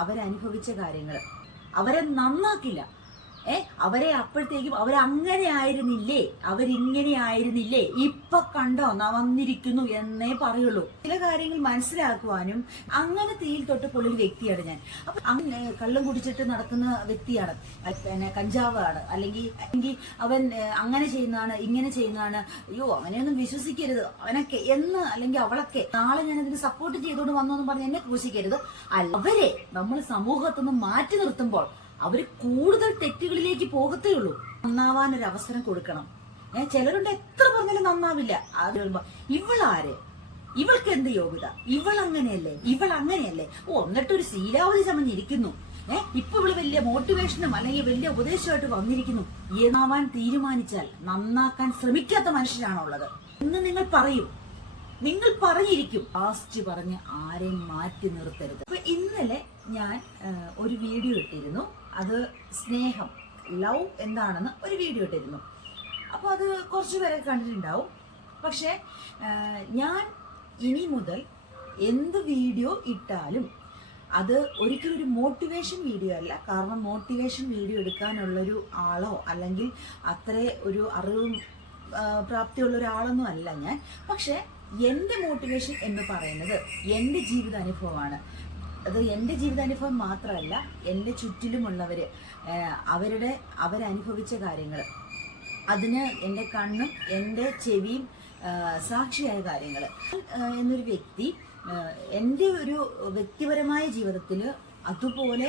അവരനുഭവിച്ച കാര്യങ്ങൾ അവരെ നന്നാക്കില്ല. അവരെ അപ്പോഴത്തേക്കും അവരങ്ങനെ ആയിരുന്നില്ലേ, അവരിങ്ങനെ ആയിരുന്നില്ലേ, ഇപ്പൊ കണ്ടോ വന്നിരിക്കുന്നു എന്നേ പറയുള്ളൂ. ചില കാര്യങ്ങൾ മനസ്സിലാക്കുവാനും അങ്ങനെ തീയിൽ തൊട്ട് പൊള്ളിയ വ്യക്തിയാണ് ഞാൻ. അപ്പൊ അങ്ങനെ കള്ളം കുടിച്ചിട്ട് നടക്കുന്ന വ്യക്തിയാണ്, പിന്നെ കഞ്ചാവാണ്, അല്ലെങ്കിൽ അവൻ അങ്ങനെ ചെയ്യുന്നതാണ് ഇങ്ങനെ ചെയ്യുന്നതാണ്, അയ്യോ അവനെയൊന്നും വിശ്വസിക്കരുത് അവനൊക്കെ എന്ന്, അല്ലെങ്കിൽ അവളൊക്കെ നാളെ ഞാൻ അതിന് സപ്പോർട്ട് ചെയ്തോണ്ട് വന്നു എന്ന് പറഞ്ഞ് എന്നെ ക്രൂശിക്കരുത്. അവരെ നമ്മൾ സമൂഹത്തുനിന്ന് മാറ്റി നിർത്തുമ്പോൾ അവര് കൂടുതൽ തെറ്റുകളിലേക്ക് പോകത്തേ ഉള്ളൂ. നന്നാവാൻ ഒരു അവസരം കൊടുക്കണം. ചിലരുണ്ട് എത്ര പറഞ്ഞാലും നന്നാവില്ല. അത് ഇവളാര്, ഇവൾക്ക് എന്ത് യോഗ്യത, ഇവളങ്ങനെയല്ലേ, ഇവളങ്ങനെയല്ലേ, എന്നിട്ടൊരു ശീലാവധി ചമഞ്ഞിരിക്കുന്നു. ഇപ്പൊ ഇവള് വലിയ മോട്ടിവേഷനും അല്ലെങ്കിൽ വലിയ ഉപദേശമായിട്ട് വന്നിരിക്കുന്നു. നന്നാവാൻ തീരുമാനിച്ചാൽ നന്നാക്കാൻ ശ്രമിക്കാത്ത മനുഷ്യരാണോ ഉള്ളത് എന്ന് നിങ്ങൾ പറയും, നിങ്ങൾ പറഞ്ഞിരിക്കും. ലാസ്റ്റ് പറഞ്ഞ് ആരെയും മാറ്റി നിർത്തരുത്. അപ്പൊ ഇന്നലെ ഞാൻ ഒരു വീഡിയോ ഇട്ടിരുന്നു. അത് സ്നേഹം, ലവ് എന്താണെന്ന് ഒരു വീഡിയോ ഇട്ടിരുന്നു. അപ്പോൾ അത് കുറച്ചു പേരെ കണ്ടിട്ടുണ്ടാവും. പക്ഷെ ഞാൻ ഇനി മുതൽ എന്ത് വീഡിയോ ഇട്ടാലും അത് ഒരിക്കലും ഒരു മോട്ടിവേഷൻ വീഡിയോ അല്ല. കാരണം മോട്ടിവേഷൻ വീഡിയോ എടുക്കാനുള്ളൊരു ആളോ അല്ലെങ്കിൽ അത്ര ഒരു അറിവും പ്രാപ്തിയുള്ള ഒരാളൊന്നും അല്ല ഞാൻ. പക്ഷെ എൻ്റെ മോട്ടിവേഷൻ എന്ന് പറയുന്നത് എൻ്റെ ജീവിതാനുഭവമാണ്. അത് എൻ്റെ ജീവിതാനുഭവം മാത്രമല്ല, എൻ്റെ ചുറ്റിലുമുള്ളവർ അവരനുഭവിച്ച കാര്യങ്ങൾ, അതിന് എൻ്റെ കണ്ണും എൻ്റെ ചെവിയും സാക്ഷിയായ കാര്യങ്ങൾ. എന്നൊരു വ്യക്തി എൻ്റെ ഒരു വ്യക്തിപരമായ ജീവിതത്തിൽ അതുപോലെ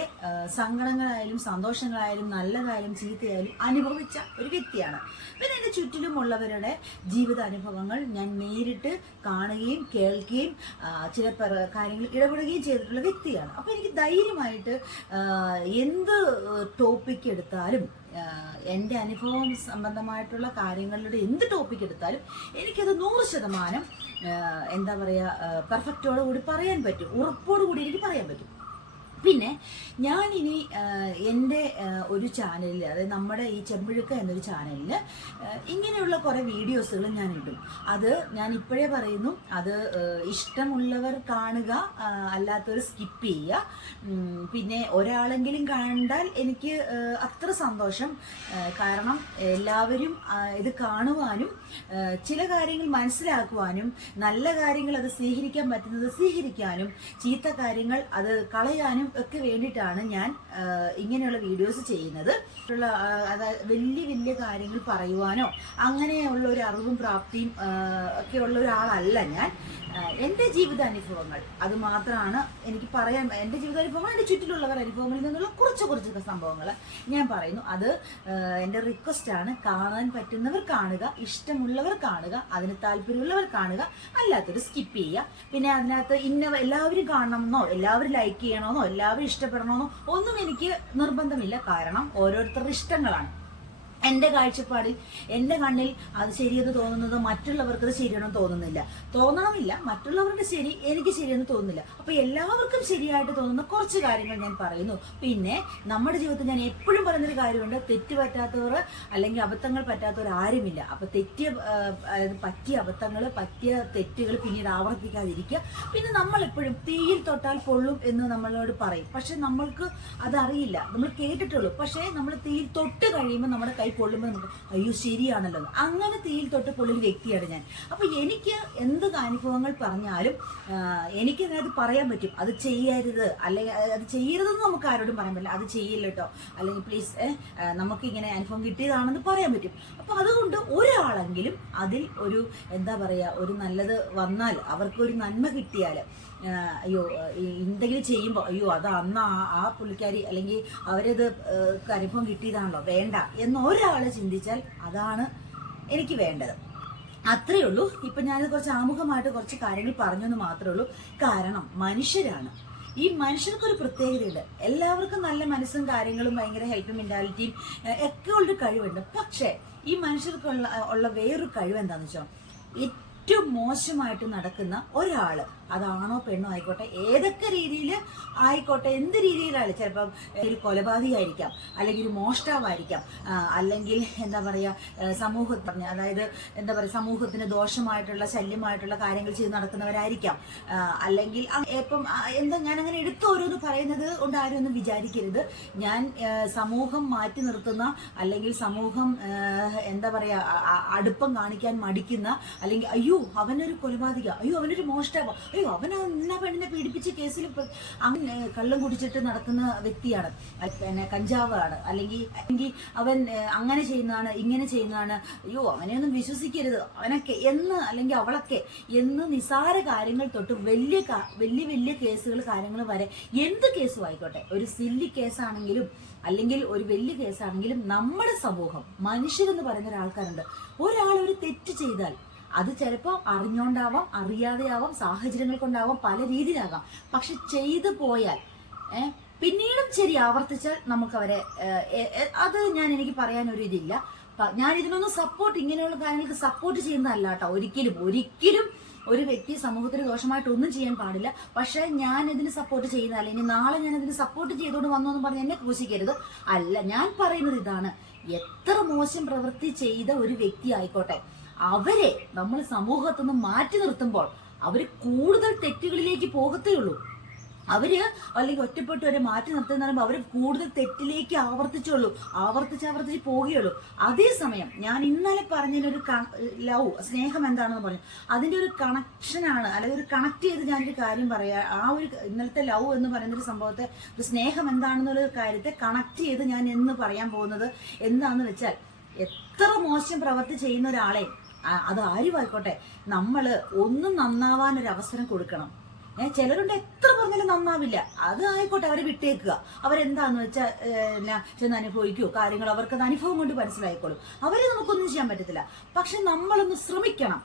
സങ്കടങ്ങളായാലും സന്തോഷങ്ങളായാലും നല്ലതായാലും ചീത്തയായാലും അനുഭവിച്ച ഒരു വ്യക്തിയാണ്. പിന്നെ എൻ്റെ ചുറ്റിലുമുള്ളവരുടെ ജീവിതാനുഭവങ്ങൾ ഞാൻ നേരിട്ട് കാണുകയും കേൾക്കുകയും ചില കാര്യങ്ങൾ ഇടപെടുകയും ചെയ്തിട്ടുള്ള വ്യക്തിയാണ്. അപ്പോൾ എനിക്ക് ധൈര്യമായിട്ട് എന്ത് ടോപ്പിക് എടുത്താലും, എൻ്റെ അനുഭവം സംബന്ധമായിട്ടുള്ള കാര്യങ്ങളുടെ എന്ത് ടോപ്പിക് എടുത്താലും എനിക്കത് 100% എന്താ പറയുക, പെർഫെക്റ്റോടുകൂടി പറയാൻ പറ്റും, ഉറപ്പോടുകൂടി എനിക്ക് പറയാൻ പറ്റും. പിന്നെ ഞാനിനി എൻ്റെ ഒരു ചാനലിൽ, അതായത് നമ്മുടെ ഈ ചെമ്പഴുക്ക എന്നൊരു ചാനലിൽ ഇങ്ങനെയുള്ള കുറേ വീഡിയോസുകൾ ഞാൻ ഇടും. അത് ഞാൻ ഇപ്പോഴേ പറയുന്നു, അത് ഇഷ്ടമുള്ളവർ കാണുക, അല്ലാത്തവർ സ്കിപ്പ് ചെയ്യുക. പിന്നെ ഒരാളെങ്കിലും കണ്ടാൽ എനിക്ക് അത്ര സന്തോഷം. കാരണം എല്ലാവരും ഇത് കാണുവാനും ചില കാര്യങ്ങൾ മനസ്സിലാക്കുവാനും നല്ല കാര്യങ്ങൾ അത് സ്വീകരിക്കാൻ പറ്റുന്നത് സ്വീകരിക്കാനും ചീത്ത കാര്യങ്ങൾ അത് കളയാനും ഒക്കെ വേണ്ടിയിട്ടാണ് ഞാൻ ഇങ്ങനെയുള്ള വീഡിയോസ് ചെയ്യുന്നത്. അതായത് വലിയ വലിയ കാര്യങ്ങൾ പറയുവാനോ അങ്ങനെയുള്ള ഒരു അറിവും പ്രാപ്തിയും ഒക്കെ ഉള്ള ഒരാളല്ല ഞാൻ. എൻ്റെ ജീവിതാനുഭവങ്ങൾ അത് മാത്രമാണ് എനിക്ക് പറയാൻ. എൻ്റെ ജീവിതാനുഭവങ്ങൾ, എൻ്റെ ചുറ്റിലുള്ളവർ അനുഭവങ്ങളിൽ നിന്നുള്ള കുറച്ച് സംഭവങ്ങൾ ഞാൻ പറയുന്നു. അത് എൻ്റെ റിക്വസ്റ്റാണ്. കാണാൻ പറ്റുന്നവർ കാണുക, ഇഷ്ടമുള്ളവർ കാണുക, അതിന് താല്പര്യമുള്ളവർ കാണുക, അല്ലാത്തവർ സ്കിപ്പ് ചെയ്യുക. പിന്നെ അതിനകത്ത് എല്ലാവരും കാണണമെന്നോ എല്ലാവരും ലൈക്ക് ചെയ്യണമെന്നോ എല്ലാവരും ഇഷ്ടപ്പെടണമെന്നോ ഒന്നും എനിക്ക് നിർബന്ധമില്ല. കാരണം ഓരോരുത്തരുടെ ഇഷ്ടങ്ങളാണ്. എൻ്റെ കാഴ്ചപ്പാടിൽ, എൻ്റെ കണ്ണിൽ അത് ശരിയെന്ന് തോന്നുന്നത് മറ്റുള്ളവർക്ക് അത് ശരിയാണെന്ന് തോന്നണമില്ല. മറ്റുള്ളവരുടെ ശരി എനിക്ക് ശരിയെന്ന് തോന്നുന്നില്ല. അപ്പൊ എല്ലാവർക്കും ശരിയായിട്ട് തോന്നുന്ന കുറച്ച് കാര്യങ്ങൾ ഞാൻ പറയുന്നു. പിന്നെ നമ്മുടെ ജീവിതത്തിൽ ഞാൻ എപ്പോഴും പറയുന്നൊരു കാര്യമുണ്ട്, തെറ്റ് പറ്റാത്തവർ അല്ലെങ്കിൽ അബദ്ധങ്ങൾ പറ്റാത്തവർ ആരുമില്ല. അപ്പൊ പറ്റിയ അബദ്ധങ്ങൾ, പറ്റിയ തെറ്റുകൾ പിന്നീട് ആവർത്തിക്കാതിരിക്കുക. പിന്നെ നമ്മൾ എപ്പോഴും തീയിൽ തൊട്ടാൽ പൊള്ളും എന്ന് നമ്മളോട് പറയും. പക്ഷെ നമ്മൾക്ക് അതറിയില്ല, നമ്മൾ കേട്ടിട്ടുള്ളൂ. പക്ഷെ നമ്മൾ തീയിൽ തൊട്ട് കഴിയുമ്പോൾ നമ്മുടെ കൈ പൊള്ളുമ്പോൾ നമുക്ക് അയ്യോ ശരിയാണല്ലോ, അങ്ങനെ തീയിൽ തൊട്ട് പൊള്ളിയ വ്യക്തിയാണ് ഞാൻ. അപ്പൊ എനിക്ക് എന്ത് അനുഭവങ്ങൾ പറഞ്ഞാലും എനിക്ക് അതിനകത്ത് പറയാൻ പറ്റും, അത് ചെയ്യരുത്, അല്ലെങ്കിൽ അത് ചെയ്യരുതെന്ന് നമുക്ക് ആരോടും പറയാൻ പറ്റില്ല. അത് ചെയ്യില്ല കേട്ടോ, അല്ലെങ്കിൽ പ്ലീസ് നമുക്ക് ഇങ്ങനെ അനുഭവം കിട്ടിയതാണെന്ന് പറയാൻ പറ്റും. അപ്പൊ അതുകൊണ്ട് ഒരാളെങ്കിലും അതിൽ ഒരു എന്താ പറയാ, ഒരു നല്ലത് വന്നാൽ, അവർക്കൊരു നന്മ കിട്ടിയാൽ, അയ്യോ എന്തെങ്കിലും ചെയ്യുമ്പോൾ അയ്യോ അത് അന്ന് ആ പുള്ളിക്കാരി അല്ലെങ്കിൽ അവരത് അനുഭവം കിട്ടിയതാണല്ലോ, വേണ്ട എന്ന് ഒരാൾ ചിന്തിച്ചാൽ അതാണ് എനിക്ക് വേണ്ടത്. അത്രയേ ഉള്ളൂ. ഇപ്പൊ ഞാൻ കുറച്ച് ആമുഖമായിട്ട് കുറച്ച് കാര്യങ്ങൾ പറഞ്ഞെന്ന് മാത്രമേ ഉള്ളൂ. കാരണം മനുഷ്യരാണ്, ഈ മനുഷ്യർക്കൊരു പ്രത്യേകതയുണ്ട്. എല്ലാവർക്കും നല്ല മനസ്സും കാര്യങ്ങളും ഭയങ്കര ഹെൽപ്പ് മെന്റാലിറ്റിയും ഒക്കെ ഉള്ളൊരു കഴിവുണ്ട്. പക്ഷെ ഈ മനുഷ്യർക്കുള്ള വേറൊരു കഴിവ് എന്താണെന്ന് വെച്ചാൽ, ഏറ്റവും മോശമായിട്ട് നടക്കുന്ന ഒരാള് അതാണോ പെണ്ണോ ആയിക്കോട്ടെ, ഏതൊക്കെ രീതിയിൽ ആയിക്കോട്ടെ, എന്ത് രീതിയിലാണ്, ചിലപ്പം ഒരു കൊലപാതകമായിരിക്കാം, അല്ലെങ്കിൽ ഒരു മോഷ്ടാവായിരിക്കാം, അല്ലെങ്കിൽ എന്താ പറയുക സമൂഹത്തിന്, അതായത് എന്താ പറയുക സമൂഹത്തിന് ദോഷമായിട്ടുള്ള ശല്യമായിട്ടുള്ള കാര്യങ്ങൾ ചെയ്ത് നടക്കുന്നവരായിരിക്കാം, അല്ലെങ്കിൽ ഇപ്പം എന്താ ഞാൻ അങ്ങനെ എടുത്ത് ഓരോന്ന് പറയുന്നത് കൊണ്ട് ആരും ഒന്നും വിചാരിക്കരുത്. ഞാൻ സമൂഹം മാറ്റി നിർത്തുന്ന, അല്ലെങ്കിൽ സമൂഹം എന്താ പറയാ അടുപ്പം കാണിക്കാൻ മടിക്കുന്ന, അല്ലെങ്കിൽ അയ്യോ അവനൊരു കൊലപാതക, അയ്യോ അവനൊരു മോഷ്ടാവ, അയ്യോ അവൻ ഇന്ന പെണ്ണിനെ പീഡിപ്പിച്ച് കേസിൽ അങ്ങനെ കള്ളം കുടിച്ചിട്ട് നടക്കുന്ന വ്യക്തിയാണ്, പിന്നെ കഞ്ചാവാണ്, അല്ലെങ്കിൽ അവൻ അങ്ങനെ ചെയ്യുന്നതാണ്, ഇങ്ങനെ ചെയ്യുന്നതാണ്, അയ്യോ അവനെയൊന്നും വിശ്വസിക്കരുത് അവനൊക്കെ എന്ന്, അല്ലെങ്കിൽ അവളൊക്കെ എന്ന് നിസാര കാര്യങ്ങൾ തൊട്ട് വലിയ വലിയ കേസുകൾ കാര്യങ്ങൾ വരെ, എന്ത് കേസും ആയിക്കോട്ടെ, ഒരു സില്ലി കേസാണെങ്കിലും അല്ലെങ്കിൽ ഒരു വലിയ കേസാണെങ്കിലും, നമ്മുടെ സമൂഹം മനുഷ്യരെന്ന് പറയുന്ന ഒരാൾക്കാരുണ്ട്. ഒരാൾ ഒരു തെറ്റ് ചെയ്താൽ അത് ചിലപ്പോൾ അറിഞ്ഞോണ്ടാവാം, അറിയാതെയാവാം, സാഹചര്യങ്ങൾ കൊണ്ടാവാം, പല രീതിയിലാകാം. പക്ഷെ ചെയ്തു പോയാൽ പിന്നീടും ശരി ആവർത്തിച്ചാൽ നമുക്കവരെ അത് എനിക്ക് പറയാനൊരു ഇതില്ല. ഞാൻ ഇതിനൊന്നും സപ്പോർട്ട്, ഇങ്ങനെയുള്ള കാര്യങ്ങൾക്ക് സപ്പോർട്ട് ചെയ്യുന്നതല്ല കേട്ടോ. ഒരിക്കലും ഒരു വ്യക്തി സമൂഹത്തിന് ദോഷമായിട്ട് ഒന്നും ചെയ്യാൻ പാടില്ല. പക്ഷെ ഞാൻ ഇതിന് സപ്പോർട്ട് ചെയ്യുന്നതല്ല. ഇനി നാളെ ഞാൻ ഇതിന് സപ്പോർട്ട് ചെയ്തുകൊണ്ട് വന്നു എന്ന് പറഞ്ഞ് എന്നെ ക്രൂശിക്കരുത്. അല്ല, ഞാൻ പറയുന്നത് ഇതാണ്, എത്ര മോശം പ്രവൃത്തി ചെയ്ത ഒരു വ്യക്തി ആയിക്കോട്ടെ, അവരെ നമ്മൾ സമൂഹത്തിൽ നിന്ന് മാറ്റി നിർത്തുമ്പോൾ അവർ കൂടുതൽ തെറ്റുകളിലേക്ക് പോകത്തേ ഉള്ളൂ. അവര് അല്ലെങ്കിൽ ഒറ്റപ്പെട്ടു വരെ മാറ്റി നിർത്തുന്ന പറയുമ്പോൾ അവർ കൂടുതൽ തെറ്റിലേക്ക് ആവർത്തിച്ച് പോവുകയുള്ളൂ. അതേസമയം ഞാൻ ഇന്നലെ പറഞ്ഞൊരു ലവ്, സ്നേഹം എന്താണെന്ന് പറഞ്ഞു, അതിന്റെ ഒരു കണക്ഷനാണ്, അല്ലെങ്കിൽ ഒരു കണക്ട് ചെയ്ത് ഞാനൊരു കാര്യം പറയാം. ആ ഒരു ഇന്നലത്തെ ലവ് എന്ന് പറയുന്നൊരു സംഭവത്തെ, ഒരു സ്നേഹം എന്താണെന്നുള്ള കാര്യത്തെ കണക്ട് ചെയ്ത് ഞാൻ എന്ന് പറയാൻ പോകുന്നത് എന്താണെന്ന് വെച്ചാൽ, എത്ര മോശം പ്രവൃത്തി ചെയ്യുന്ന ഒരാളെ, അത് ആരുമായിക്കോട്ടെ, നമ്മള് ഒന്നും നന്നാവാൻ ഒരു അവസരം കൊടുക്കണം. ചിലരുണ്ട് എത്ര പറഞ്ഞാലും നന്നാവില്ല, അത് ആയിക്കോട്ടെ, അവരെ വിട്ടേക്കുക, അവരെന്താന്ന് വെച്ചാൽ ചെന്ന് അനുഭവിക്കുമോ കാര്യങ്ങൾ, അവർക്കത് അനുഭവം കൊണ്ട് മനസ്സിലായിക്കോളും, അവരെ നമുക്കൊന്നും ചെയ്യാൻ പറ്റത്തില്ല. പക്ഷെ നമ്മളൊന്ന് ശ്രമിക്കണം.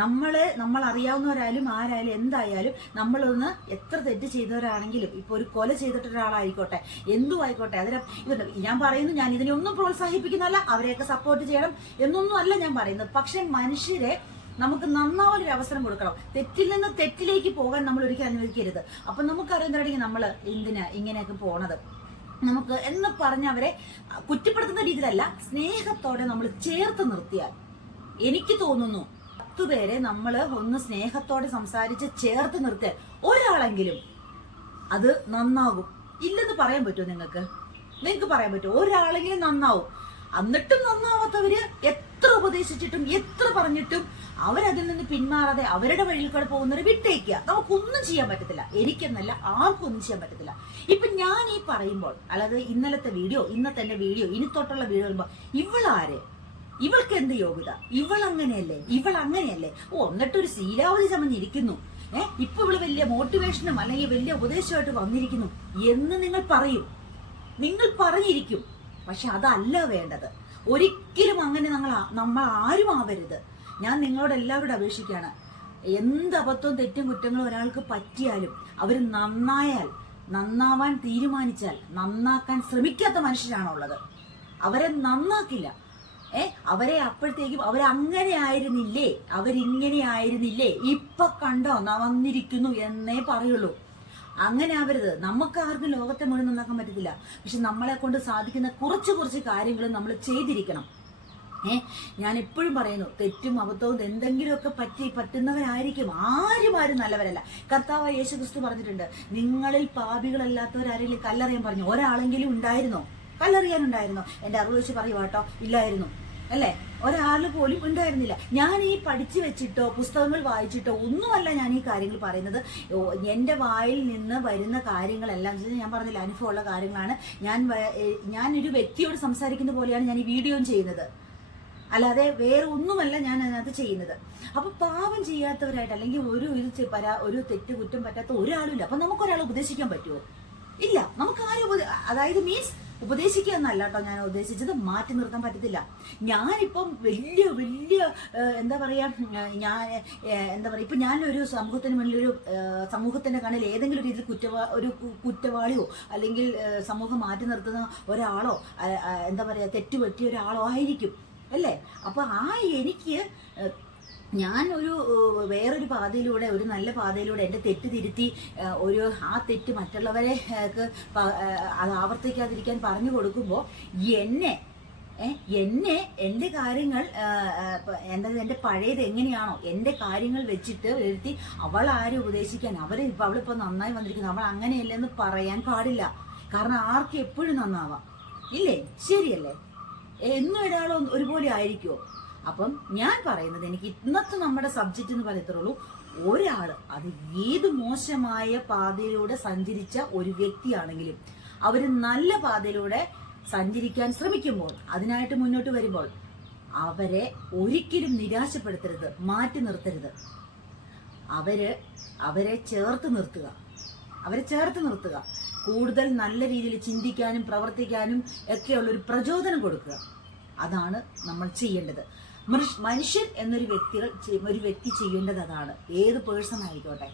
നമ്മൾ അറിയാവുന്നവരായാലും ആരായാലും എന്തായാലും നമ്മളൊന്ന് എത്ര തെറ്റ് ചെയ്തവരാണെങ്കിലും, ഇപ്പൊ ഒരു കൊല ചെയ്തിട്ടൊരാളായിക്കോട്ടെ, എന്തും ആയിക്കോട്ടെ, ഇതുണ്ട് ഞാൻ പറയുന്നു, ഞാൻ ഇതിനൊന്നും പ്രോത്സാഹിപ്പിക്കുന്നതല്ല, അവരെയൊക്കെ സപ്പോർട്ട് ചെയ്യണം എന്നൊന്നും അല്ല ഞാൻ പറയുന്നത്. പക്ഷെ മനുഷ്യരെ നമുക്ക് നന്നാവാനൊരു അവസരം കൊടുക്കണം. തെറ്റിൽ നിന്ന് തെറ്റിലേക്ക് പോകാൻ നമ്മൾ ഒരിക്കലും അനുവദിക്കരുത്. അപ്പൊ നമുക്കറിയുന്നുണ്ടെങ്കിൽ നമ്മൾ എന്തിനാ ഇങ്ങനെയൊക്കെ പോണത്, നമുക്ക് എന്ന് പറഞ്ഞ് അവരെ കുറ്റപ്പെടുത്തുന്ന രീതിയിലല്ല, സ്നേഹത്തോടെ നമ്മൾ ചേർത്ത് നിർത്തിയാൽ, എനിക്ക് തോന്നുന്നു 10 പേരെ നമ്മൾ ഒന്ന് സ്നേഹത്തോടെ സംസാരിച്ച് ചേർത്ത് നിർത്തിയാൽ ഒരാളെങ്കിലും അത് നന്നാകും. ഇല്ലെന്ന് പറയാൻ പറ്റുമോ നിങ്ങൾക്ക് പറയാൻ പറ്റുമോ? ഒരാളെങ്കിലും നന്നാവും. എന്നിട്ടും നന്നാവാത്തവര് എത്ര ഉപദേശിച്ചിട്ടും എത്ര പറഞ്ഞിട്ടും അവരതിൽ നിന്ന് പിന്മാറാതെ അവരുടെ വഴിയിൽ കൂടെ പോകുന്നവരെ വിട്ടേക്കുക. നമുക്കൊന്നും ചെയ്യാൻ പറ്റത്തില്ല, എനിക്കെന്നല്ല ആർക്കും ഒന്നും ചെയ്യാൻ പറ്റത്തില്ല. ഇപ്പൊ ഞാൻ ഈ പറയുമ്പോൾ, അല്ലാതെ ഇന്നലത്തെ വീഡിയോ, ഇന്നത്തെ എന്റെ വീഡിയോ, ഇനി തൊട്ടുള്ള വീഡിയോ വരുമ്പോ, ഇവളാരെ, ഇവൾക്ക് എന്ത് യോഗ്യത, ഇവളങ്ങനെയല്ലേ, എന്നിട്ടൊരു ശീലാവധി ചമഞ്ഞിരിക്കുന്നു, ഇപ്പൊ ഇവള് വലിയ മോട്ടിവേഷനും അല്ലെങ്കിൽ വലിയ ഉപദേശമായിട്ട് വന്നിരിക്കുന്നു എന്ന് നിങ്ങൾ പറഞ്ഞിരിക്കും. പക്ഷെ അതല്ല വേണ്ടത്. ഒരിക്കലും അങ്ങനെ നമ്മൾ ആരും ആവരുത്. ഞാൻ നിങ്ങളോട് എല്ലാവരോടും അപേക്ഷിക്കുകയാണ്, എന്ത് അബദ്ധവും തെറ്റും കുറ്റങ്ങളും ഒരാൾക്ക് പറ്റിയാലും അവർ നന്നാവാൻ തീരുമാനിച്ചാൽ, നന്നാക്കാൻ ശ്രമിക്കാത്ത മനുഷ്യരാണുള്ളത്. അവരെ നന്നാക്കില്ല. അവരെ അപ്പോഴത്തേക്കും അവരങ്ങനെ ആയിരുന്നില്ലേ, അവരിങ്ങനെ ആയിരുന്നില്ലേ, ഇപ്പൊ കണ്ടോ വന്നിരിക്കുന്നു എന്നേ പറയുള്ളൂ. അങ്ങനെ ആവരുത്. നമുക്ക് ആർക്കും ലോകത്തെ മുഴുവൻ നന്നാക്കാൻ പറ്റത്തില്ല. പക്ഷെ നമ്മളെ കൊണ്ട് സാധിക്കുന്ന കുറച്ച് കാര്യങ്ങൾ നമ്മൾ ചെയ്തിരിക്കണം. ഞാൻ എപ്പോഴും പറയുന്നു, തെറ്റും അബദ്ധവും എന്തെങ്കിലുമൊക്കെ പറ്റുന്നവരായിരിക്കും. ആരും നല്ലവരല്ല. കർത്താവ് യേശു ക്രിസ്തു പറഞ്ഞിട്ടുണ്ട്, നിങ്ങളിൽ പാപികളല്ലാത്തവരാരെങ്കിലും കല്ലെറിയാൻ പറഞ്ഞു. ഒരാളെങ്കിലും ഉണ്ടായിരുന്നോ? കല്ലെറിയാനുണ്ടായിരുന്നോ? എന്റെ അറിവ് വെച്ച് പറയുവാട്ടോ, ഇല്ലായിരുന്നു അല്ലേ? ഒരാൾ പോലും ഉണ്ടായിരുന്നില്ല. ഞാൻ ഈ പഠിച്ചു വെച്ചിട്ടോ പുസ്തകങ്ങൾ വായിച്ചിട്ടോ ഒന്നുമല്ല ഞാൻ ഈ കാര്യങ്ങൾ പറയുന്നത്. എൻ്റെ വായിൽ നിന്ന് വരുന്ന കാര്യങ്ങളെല്ലാം ഞാൻ പറഞ്ഞില്ല, അനുഭവമുള്ള കാര്യങ്ങളാണ്. ഞാനൊരു വ്യക്തിയോട് സംസാരിക്കുന്ന പോലെയാണ് ഞാൻ ഈ വീഡിയോയും ചെയ്യുന്നത്, അല്ലാതെ വേറെ ഒന്നുമല്ല ഞാൻ അതിനകത്ത് ചെയ്യുന്നത്. അപ്പൊ പാപം ചെയ്യാത്തവരായിട്ട്, അല്ലെങ്കിൽ ഒരു തെറ്റ് കുറ്റം പറ്റാത്ത ഒരാളും ഇല്ല. അപ്പൊ നമുക്കൊരാളെ ഉപദേശിക്കാൻ പറ്റുമോ? ഇല്ല. നമുക്ക് ആരും അതായത് മീൻസ് ഉപദേശിക്കുക എന്നല്ല കേട്ടോ ഞാൻ ഉദ്ദേശിച്ചത്, മാറ്റി നിർത്താൻ പറ്റത്തില്ല. ഞാനിപ്പം വലിയ എന്താ പറയാ, ഇപ്പൊ ഞാനൊരു സമൂഹത്തിന് മുന്നിൽ, സമൂഹത്തിന്റെ കണ്ണിൽ ഏതെങ്കിലും രീതിയിൽ കുറ്റവാളിയോ അല്ലെങ്കിൽ സമൂഹം മാറ്റി നിർത്തുന്ന ഒരാളോ, എന്താ പറയാ തെറ്റുപറ്റിയ ഒരാളോ ആയിരിക്കും അല്ലേ? അപ്പൊ എനിക്ക് ഞാൻ വേറൊരു പാതയിലൂടെ, ഒരു നല്ല പാതയിലൂടെ എൻ്റെ തെറ്റ് തിരുത്തി ആ തെറ്റ് മറ്റുള്ളവരെ അത് ആവർത്തിക്കാതിരിക്കാൻ പറഞ്ഞു കൊടുക്കുമ്പോൾ എൻ്റെ കാര്യങ്ങൾ എൻ്റെ പഴയത് എങ്ങനെയാണോ എൻ്റെ കാര്യങ്ങൾ വെച്ചിട്ട് വരുത്തി അവൾ ആരും ഉപദേശിക്കാൻ അവളിപ്പോൾ നന്നായി വന്നിരിക്കുന്നു, അവൾ അങ്ങനെയല്ലെന്ന് പറയാൻ പാടില്ല. കാരണം ആർക്കും എപ്പോഴും നന്നാവാം, ഇല്ലേ? ശരിയല്ലേ? എന്നും ഒരാളും ഒരുപോലെ ആയിരിക്കുമോ? അപ്പം ഞാൻ പറയുന്നത്, എനിക്ക് ഇന്നത്തെ നമ്മുടെ സബ്ജക്റ്റ് എന്ന് പറയത്തുള്ളൂ, ഒരാള് അത് ഏത് മോശമായ പാതയിലൂടെ സഞ്ചരിച്ച ഒരു വ്യക്തിയാണെങ്കിലും അവര് നല്ല പാതയിലൂടെ സഞ്ചരിക്കാൻ ശ്രമിക്കുമ്പോൾ, അതിനായിട്ട് മുന്നോട്ട് വരുമ്പോൾ അവരെ ഒരിക്കലും നിരാശപ്പെടുത്തരുത്, മാറ്റി നിർത്തരുത്. അവരെ ചേർത്ത് നിർത്തുക. കൂടുതൽ നല്ല രീതിയിൽ ചിന്തിക്കാനും പ്രവർത്തിക്കാനും ഒക്കെയുള്ള ഒരു പ്രചോദനം കൊടുക്കുക. അതാണ് നമ്മൾ ചെയ്യേണ്ടത്. മനുഷ്യൻ എന്നൊരു വ്യക്തി ചെയ്യേണ്ടത് അതാണ്. ഏത് പേഴ്സൺ ആയിക്കോട്ടെ.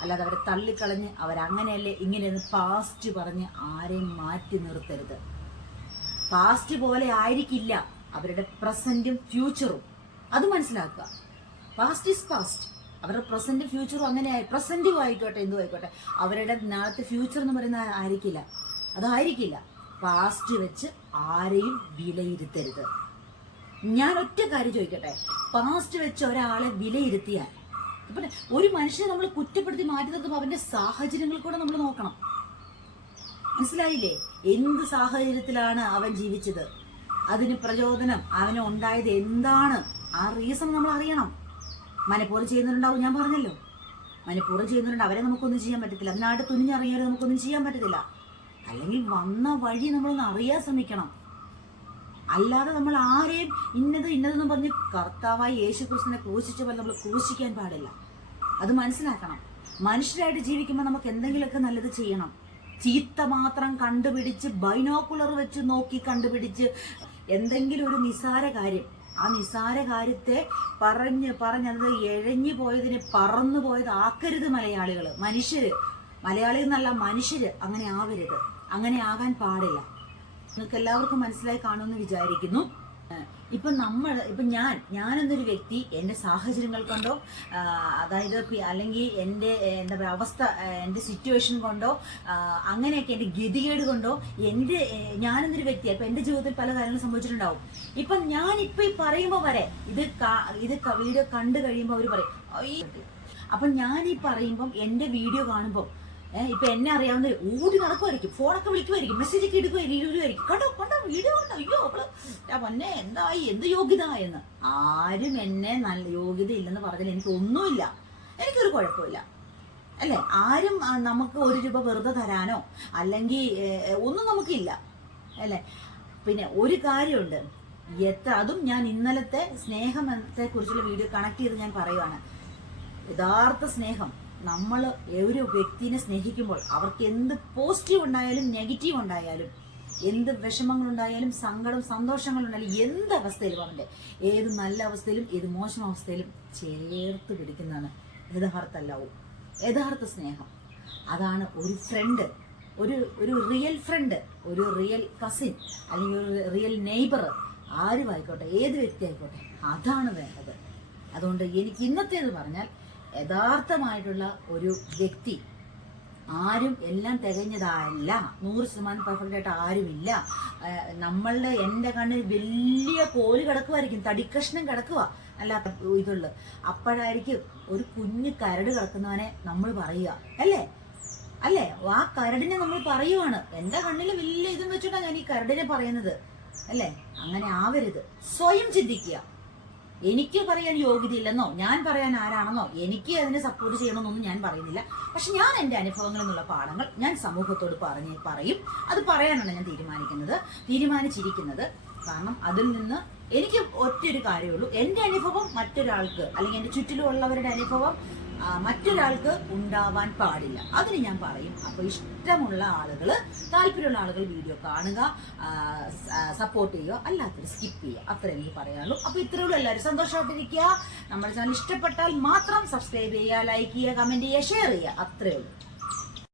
അല്ലാതെ അവരെ തള്ളിക്കളഞ്ഞ് അവരങ്ങനെയല്ലേ ഇങ്ങനെയെന്ന് പാസ്റ്റ് പറഞ്ഞ് ആരെയും മാറ്റി നിർത്തരുത്. പാസ്റ്റ് പോലെ ആയിരിക്കില്ല അവരുടെ പ്രസന്റും ഫ്യൂച്ചറും. അത് മനസ്സിലാക്കുക. Past is past. അവരുടെ പ്രസന്റും ഫ്യൂച്ചറും അങ്ങനെ പ്രസന്റും ആയിക്കോട്ടെ, എന്തും ആയിക്കോട്ടെ, അവരുടെ നാളത്തെ ഫ്യൂച്ചർ എന്ന് പറയുന്ന അതായിരിക്കില്ല. പാസ്റ്റ് വെച്ച് ആരെയും വിലയിരുത്തരുത്. ഞാൻ ഒറ്റ കാര്യം ചോദിക്കട്ടെ, പാസ്റ്റ് വെച്ച് ഒരാളെ വിലയിരുത്തിയാൽ, ഇപ്പൊ ഒരു മനുഷ്യനെ നമ്മൾ കുറ്റപ്പെടുത്തി മാറ്റി നിർത്തുമ്പോൾ അവന്റെ സാഹചര്യങ്ങൾ കൂടെ നമ്മൾ നോക്കണം. മനസ്സിലായില്ലേ? എന്ത് സാഹചര്യത്തിലാണ് അവൻ ജീവിച്ചത്, അതിന് പ്രചോദനം അവന് ഉണ്ടായത് എന്താണ്, ആ റീസൺ നമ്മൾ അറിയണം. മനഃപൂർവ്വം ചെയ്യുന്നുണ്ടാവും, ഞാൻ പറഞ്ഞല്ലോ. മനഃപൂർവ്വം ചെയ്യുന്നുണ്ട്, അവരെ നമുക്കൊന്നും ചെയ്യാൻ പറ്റത്തില്ല. അതിനായിട്ട് തുനിഞ്ഞറിയാതെ നമുക്കൊന്നും ചെയ്യാൻ പറ്റത്തില്ല. അല്ലെങ്കിൽ വന്ന വഴി നമ്മളൊന്ന് അറിയാൻ ശ്രമിക്കണം. അല്ലാതെ നമ്മൾ ആരെയും ഇന്നതെന്ന് പറഞ്ഞ് കർത്താവായി യേശു ക്രിസ്തുവിനെ ക്രൂശിച്ച പോലെ നമ്മൾ ക്രൂശിക്കാൻ പാടില്ല. അത് മനസ്സിലാക്കണം. മനുഷ്യരായിട്ട് ജീവിക്കുമ്പോൾ നമുക്ക് എന്തെങ്കിലുമൊക്കെ നല്ലത് ചെയ്യണം. ചീത്ത മാത്രം കണ്ടുപിടിച്ച് ബൈനോക്കുലർ വെച്ച് നോക്കി കണ്ടുപിടിച്ച് എന്തെങ്കിലും ഒരു നിസാര കാര്യം, ആ നിസാര കാര്യത്തെ പറഞ്ഞത് എഴഞ്ഞു പോയതിനെ പറന്നു പോയത് ആക്കരുത് മലയാളികൾ എന്നല്ല, മനുഷ്യര് അങ്ങനെ ആവരുത്. അങ്ങനെ ആകാൻ പാടില്ല. നിങ്ങൾക്ക് എല്ലാവർക്കും മനസ്സിലായി കാണുമെന്ന് വിചാരിക്കുന്നു. ഞാനെന്നൊരു വ്യക്തി എൻ്റെ സാഹചര്യങ്ങൾ കൊണ്ടോ അതായത് അല്ലെങ്കിൽ എൻ്റെ എന്താ പറയുക അവസ്ഥ, എൻ്റെ സിറ്റുവേഷൻ കൊണ്ടോ അങ്ങനെയൊക്കെ എൻ്റെ ഗതികേട് കൊണ്ടോ ഞാനെന്നൊരു വ്യക്തി ഇപ്പം എൻ്റെ ജീവിതത്തിൽ പല കാര്യങ്ങളും സംഭവിച്ചിട്ടുണ്ടാവും. ഇപ്പം ഞാനിപ്പോൾ ഈ പറയുമ്പോൾ വരെ ഇത് വീഡിയോ കണ്ടു കഴിയുമ്പോൾ അവർ പറയും. അപ്പം ഞാനീ പറയുമ്പം എൻ്റെ വീഡിയോ കാണുമ്പോൾ ഇപ്പൊ എന്നെ അറിയാവുന്ന ഓടി നടക്കുമായിരിക്കും, ഫോണൊക്കെ വിളിക്കുമായിരിക്കും, മെസ്സേജ് ഒക്കെ എടുക്കുമായിരിക്കും. കണ്ടോ വീഡിയോ കണ്ടോ, അയ്യോ അവള് എന്തായി, എന്ത് യോഗ്യത എന്ന്. ആരും എന്നെ നല്ല യോഗ്യത ഇല്ലെന്ന് പറഞ്ഞാൽ എനിക്കൊന്നുമില്ല, എനിക്കൊരു കുഴപ്പമില്ല, അല്ലെ? ആരും നമുക്ക് ₹1 വെറുതെ തരാനോ അല്ലെങ്കിൽ ഒന്നും നമുക്കില്ല, അല്ലെ? പിന്നെ ഒരു കാര്യമുണ്ട്, അതും ഞാൻ ഇന്നലത്തെ സ്നേഹത്തെ കുറിച്ചുള്ള വീഡിയോ കണക്ട് ചെയ്ത് ഞാൻ പറയുവാണ്. യഥാർത്ഥ സ്നേഹം, നമ്മൾ ഒരു വ്യക്തിനെ സ്നേഹിക്കുമ്പോൾ അവർക്ക് എന്ത് പോസിറ്റീവ് ഉണ്ടായാലും നെഗറ്റീവ് ഉണ്ടായാലും, എന്ത് വിഷമങ്ങളുണ്ടായാലും സങ്കടം സന്തോഷങ്ങളുണ്ടായാലും, എന്ത് അവസ്ഥയിലും അവൻ്റെ ഏത് നല്ല അവസ്ഥയിലും ഏത് മോശം അവസ്ഥയിലും ചേർത്ത് പിടിക്കുന്നതാണ് യഥാർത്ഥ സ്നേഹം. അതാണ് ഒരു ഫ്രണ്ട്, ഒരു റിയൽ ഫ്രണ്ട്, ഒരു റിയൽ കസിൻ അല്ലെങ്കിൽ ഒരു റിയൽ നെയ്ബർ, ആരുമായിക്കോട്ടെ, ഏത് വ്യക്തി ആയിക്കോട്ടെ, അതാണ് വേണ്ടത്. അതുകൊണ്ട് എനിക്ക് ഇന്നത്തേന്ന് പറഞ്ഞാൽ യഥാർത്ഥമായിട്ടുള്ള ഒരു വ്യക്തി, ആരും എല്ലാം തികഞ്ഞതല്ല, 100% പെർഫെക്റ്റ് ആയിട്ട് ആരുമില്ല. എൻ്റെ കണ്ണിൽ വലിയ കോല് കിടക്കുമായിരിക്കും, തടിക്കഷ്ണം കിടക്കുക, അല്ല ഇതുള്ളു. അപ്പോഴായിരിക്കും ഒരു കുഞ്ഞു കരട് കിടക്കുന്നവനെ നമ്മൾ പറയുക, അല്ലേ? ആ കരടിനെ നമ്മൾ പറയുവാണ്. എൻ്റെ കണ്ണിൽ വലിയ ഇതും വെച്ചിട്ടാണ് ഞാൻ ഈ കരടിനെ പറയുന്നത്, അല്ലേ? അങ്ങനെ ആവരുത്. സ്വയം ചിന്തിക്കുക. എനിക്ക് പറയാൻ യോഗ്യതയില്ലെന്നോ ഞാൻ പറയാൻ ആരാണെന്നോ എനിക്ക് അതിനെ സപ്പോർട്ട് ചെയ്യണമെന്നൊന്നും ഞാൻ പറയുന്നില്ല. പക്ഷെ ഞാൻ എൻ്റെ അനുഭവങ്ങളിൽ നിന്നുള്ള പാഠങ്ങൾ ഞാൻ സമൂഹത്തോട് പറയും. അത് പറയാനാണ് ഞാൻ തീരുമാനിച്ചിരിക്കുന്നത്. കാരണം അതിൽ നിന്ന് എനിക്ക് ഒറ്റൊരു കാര്യമുള്ളൂ, എൻ്റെ അനുഭവം മറ്റൊരാൾക്ക് അല്ലെങ്കിൽ എൻ്റെ ചുറ്റിലുമുള്ളവരുടെ അനുഭവം മറ്റൊരാൾക്ക് ഉണ്ടാവാൻ പാടില്ല. അതിന് ഞാൻ പറയും. അപ്പോൾ ഇഷ്ടമുള്ള ആളുകൾ, താല്പര്യമുള്ള ആളുകൾ വീഡിയോ കാണുക, സപ്പോർട്ട് ചെയ്യുക, അല്ലാത്തവർ സ്കിപ്പ് ചെയ്യുക. അത്രേ എനിക്ക് പറയാനുള്ളൂ. അപ്പോൾ ഇത്രയേ ഉള്ളൂ. എല്ലാവരും സന്തോഷമായിട്ടിരിക്കുക. നമ്മുടെ ചാനൽ ഇഷ്ടപ്പെട്ടാൽ മാത്രം സബ്സ്ക്രൈബ് ചെയ്യുക, ലൈക്ക് ചെയ്യുക, കമൻറ്റ് ചെയ്യുക, ഷെയർ ചെയ്യുക. അത്രയേ ഉള്ളൂ.